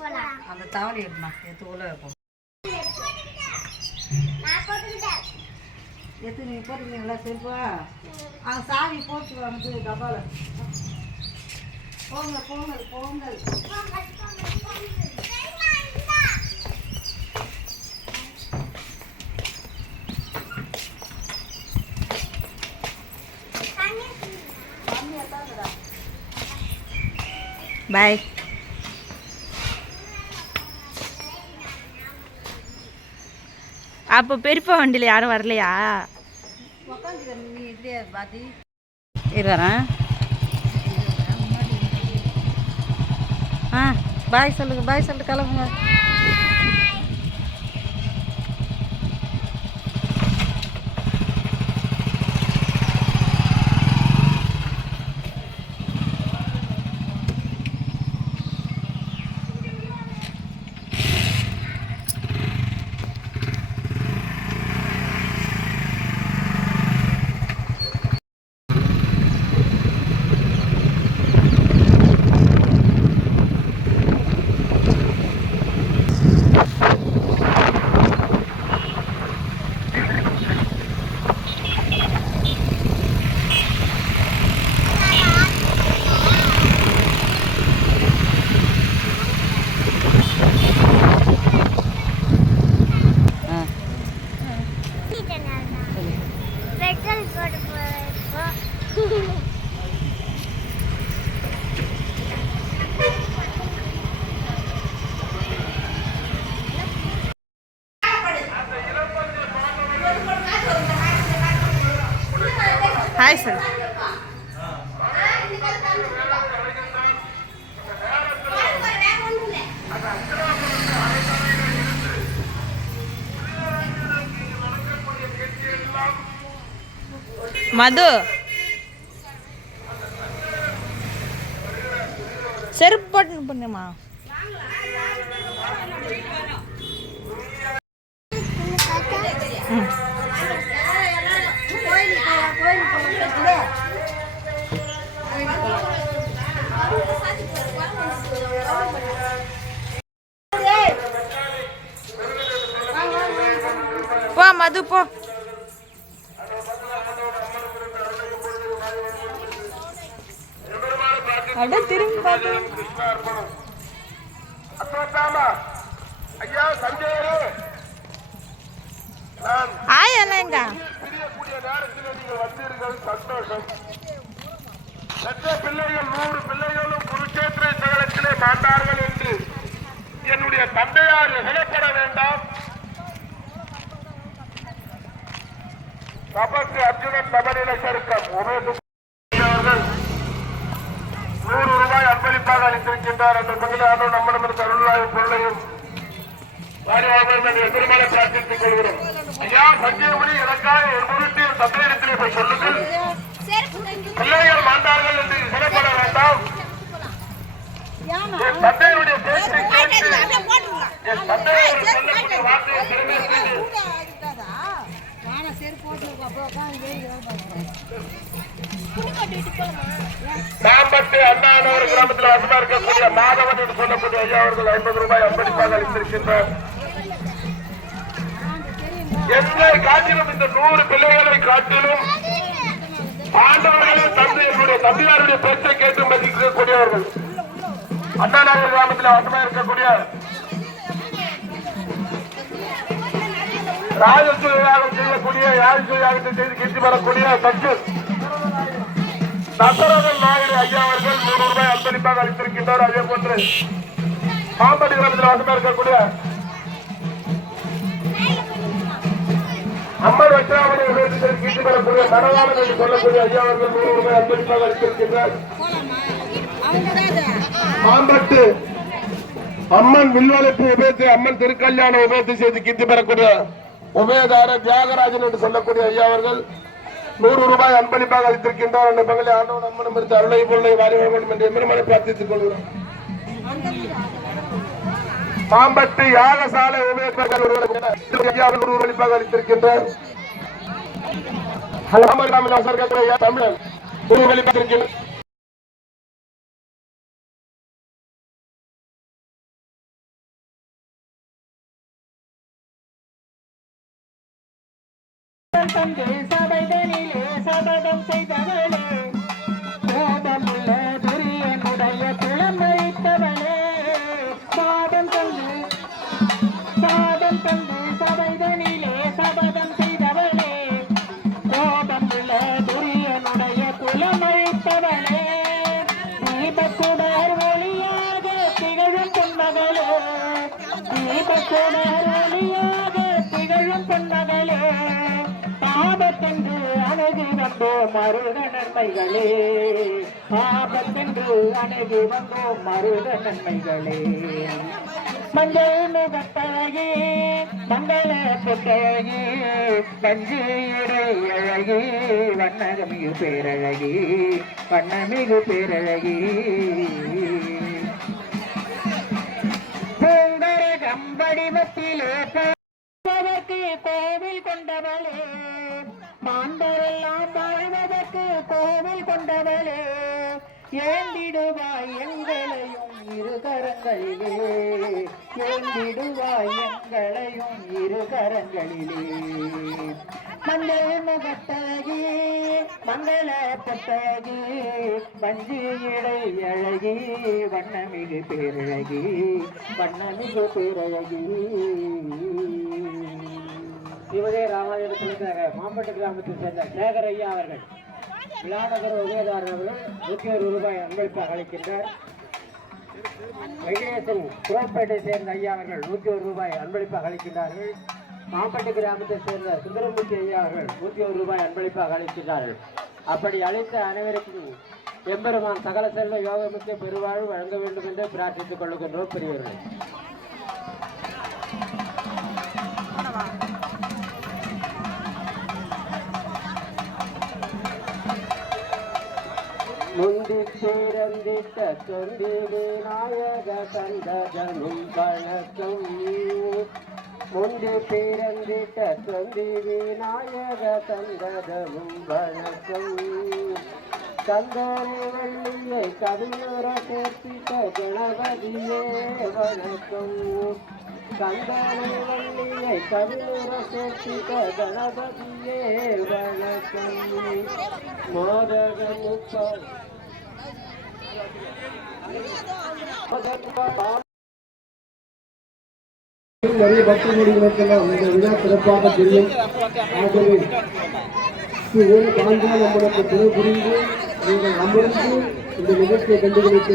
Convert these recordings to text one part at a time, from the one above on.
அந்த தாவணி எடுமா. எடுத்து உள்ள வைப்போம். எடுத்து நீங்கள் போட்டுருக்கீங்களா சரிப்பா. அந்த சாவி போட்டு வந்து டப்பாவில் பொங்கல் பொங்கல் பொங்கல் பாய். அப்போ பெரியப்பா வண்டியில் யாரும் வரலையா? உக்காந்துக்க வரேன். ஆ பாய் சொல்லுங்க பாய் சொல்லிட்டு கிளம்புங்க ஆ பெட்ரோல் போட்டு போகிறப்போ ஹாய் சார் மது. செருப்பு போட்டு பண்ணுமா ம். மது போ அட திரும்பி பார்த்து ஐயா எங்க நேரத்தில் நீங்கள் சந்தோஷம் பெற்ற பிள்ளைகள் நூறு பிள்ளைகளும் குருச்சேத்திர சகலத்திலே மாண்டார்கள் என்று என்னுடைய தந்தையார் எசைப்பட வேண்டாம். சபக்கு அர்ஜுனன் தபநிலை சருக்கம் உமேது நூறு ரூபாய் அன்பளிப்பாக அளித்திருக்கின்றார் அந்த பகுதியாக நம்மிடமிருந்து அருள்வாய் பொருளையும் வாரியாக எதிர்மறை பிரார்த்தித்துக் கொள்கிறோம். ஐயா சஞ்சயமணி எனக்காக ஒரு முருட்டு என் தந்தையிடத்திலே போய் சொல்லுங்கள். பிள்ளைகள் மாண்டார்கள் என்று சொல்லப்பட வேண்டாம். என் தந்தையுடைய பேச்சை கேட்டு என் தந்தையோடு சொல்லக்கூடிய வார்த்தையை நிறைவேற்றி வாழை சரி போட்டு அப்போ உட்காந்து மாம்பட்டு அண்ணாநகர் கிராமத்தில் வசமா இருக்கக்கூடிய மாதவன் என்று சொல்லக்கூடிய ஐயா அவர்கள் ஐம்பது ரூபாய் அன்பளிப்பாக அளித்திருக்கின்றார் என்னை காட்டிலும் இந்த நூறு பிள்ளைகளை காட்டிலும் ஆண்டவர்களின் தந்தை என்னுடைய தந்தையாருடைய பேச்சை கேட்டு மதிக்கக்கூடியவர்கள் அண்ணாநகர் கிராமத்தில் வசமா இருக்கக்கூடிய ராஜஸ்வ யாகம் செய்யக்கூடிய யாழ்சு யாகத்தை செய்து கீர்த்தி வரக்கூடிய சத்து தசரதன் நாயகர் ஐயா அவர்கள் நூறு ரூபாய் அன்பளிப்பாக அளித்திருக்கின்றார். அதே போன்று பாம்படி கிராமத்தில் வசமா இருக்கக்கூடிய அம்மன் வச்சாமணி உபயோகத்தில் கீழ்த்து வரக்கூடிய மனவாளன் என்று சொல்லக்கூடிய ஐயா அவர்கள் நூறு ரூபாய் அன்பளிப்பாக அளித்திருக்கின்றார். மாம்பட்டு அம்மன் வில்வளைப்பு உபயோகித்து அம்மன் திருக்கல்யாணம் உபயோகத்தை செய்து கீர்த்தி பெறக்கூடிய உபயதார தியாகராஜன் என்று சொல்லக்கூடிய ஐயா அவர்கள் நூறு ரூபாய் அன்பளிப்பாக அளித்திருக்கின்றார் அந்த பகலை ஆண்டவன் அம்மனும் எடுத்து அருளை பொருளை வாரி வேண்டும் என்று எம்பெருமானை பிரார்த்தித்துக் கொள்கிறோம். மாம்பட்டு யாகசாலை உபயோகத்தில் ஐயா அவர்கள் நூறு அளிப்பாக அளித்திருக்கின்றார் தமிழன் தந்து சபைதனிலே சபதம் செய்தவளே. கோபமுள்ள மகளே பாபத்தென்று அணுகி வந்தோம் மருத நன்மைகளே. பாபத்தென்று அணுகி வந்தோம் மருத நன்மைகளே. மஞ்சள் முகத்தழகி மங்கள புத்தழகி நஞ்சீரை அழகி வண்ணமிகு பேரழகி வண்ணமிகு பேரழகி. பூங்கர கம்படிமத்திலே கோவில் கொண்டவளே. மாந்தரெல்லாம் வாழ்வதற்கு கோவில் கொண்டவளே. ஏந்திடுவாய் எங்களையும் இரு கரங்களிலே. ஏந்திடுவாய் எங்களையும் இரு கரங்களிலே. மஞ்சள் முகத்தகி மங்கள பத்தகி வஞ்சி இடை அழகி வண்ணமிகு பேரழகி வண்ணமிகு பேரழகி. சிவதே ராமாயணத்தில் மாம்பட்டு கிராமத்தில் சேர்ந்த சேகர் ஐயா அவர்கள். விழாநகர் உதயதாரர் அவர்கள் நூற்றி ஒரு ரூபாய் அன்பளிப்பாக அளிக்கின்றார். வைகேசன் குரோப்பேட்டை சேர்ந்த ஐயா அவர்கள் நூற்றி ஒரு ரூபாய் அன்பளிப்பாக அளிக்கின்றார்கள். மாம்பட்டு கிராமத்தை சேர்ந்த சுந்தரமூர்த்தி ஐயா அவர்கள் நூற்றி ஒரு ரூபாய் அன்பளிப்பாக அளிக்கின்றார்கள். அப்படி அளித்த அனைவருக்கும் எம்பெருமான் சகல செல்வ யோகமிக்க பெருவாழ்வு வழங்க வேண்டும் என்று பிரார்த்தித்துக் கொள்ளுகின்றோம் பெரியவர்கள் பிறந்திட்ட தொந்தி விநாயக சந்ததனும் வணக்கம் முந்தி பிறந்திட்ட தொந்தி விநாயக சந்ததமும் வணக்கம் கந்தனி வள்ளியை கவிஞர சேர்த்திட்ட கணபதியே வணக்கம். கந்தனை வள்ளியை கவிஞர சேர்த்திட்ட கணபதியே வணக்கம். மோதக முப்ப நிறைய பக்தர்களுக்கெல்லாம் இந்த விழா சிறப்பாக தெரியும் ஆகவே ஒரு வேறு நம்மளுக்கு துணை புரிந்து நீங்கள் அமர்ந்து இந்த நிகழ்ச்சியை கண்டுபிடிக்க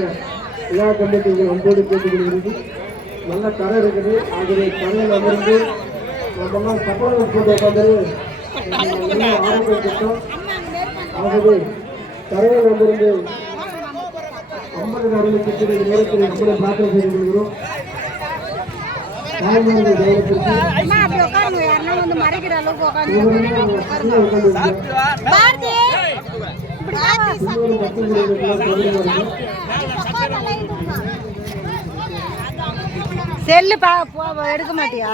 விழா கமிட்டிகள் அன்போடு கேட்டுக்கொள்கிறது நல்ல கரை இருக்குது ஆகவே கரையில் அமர்ந்து நம்மெல்லாம் கப்பல் போட்டு உட்காந்து ஆரம்பிச்சிட்டோம் ஆகவே கரையில் அமர்ந்து அம்மன் அருளை கிட்ட நேரத்தில் நம்மளை பிரார்த்தனை செய்து கொள்கிறோம் தாய்மார்கள் தெய்வத்திற்கு. செல்லு எடுக்க மாட்டியா?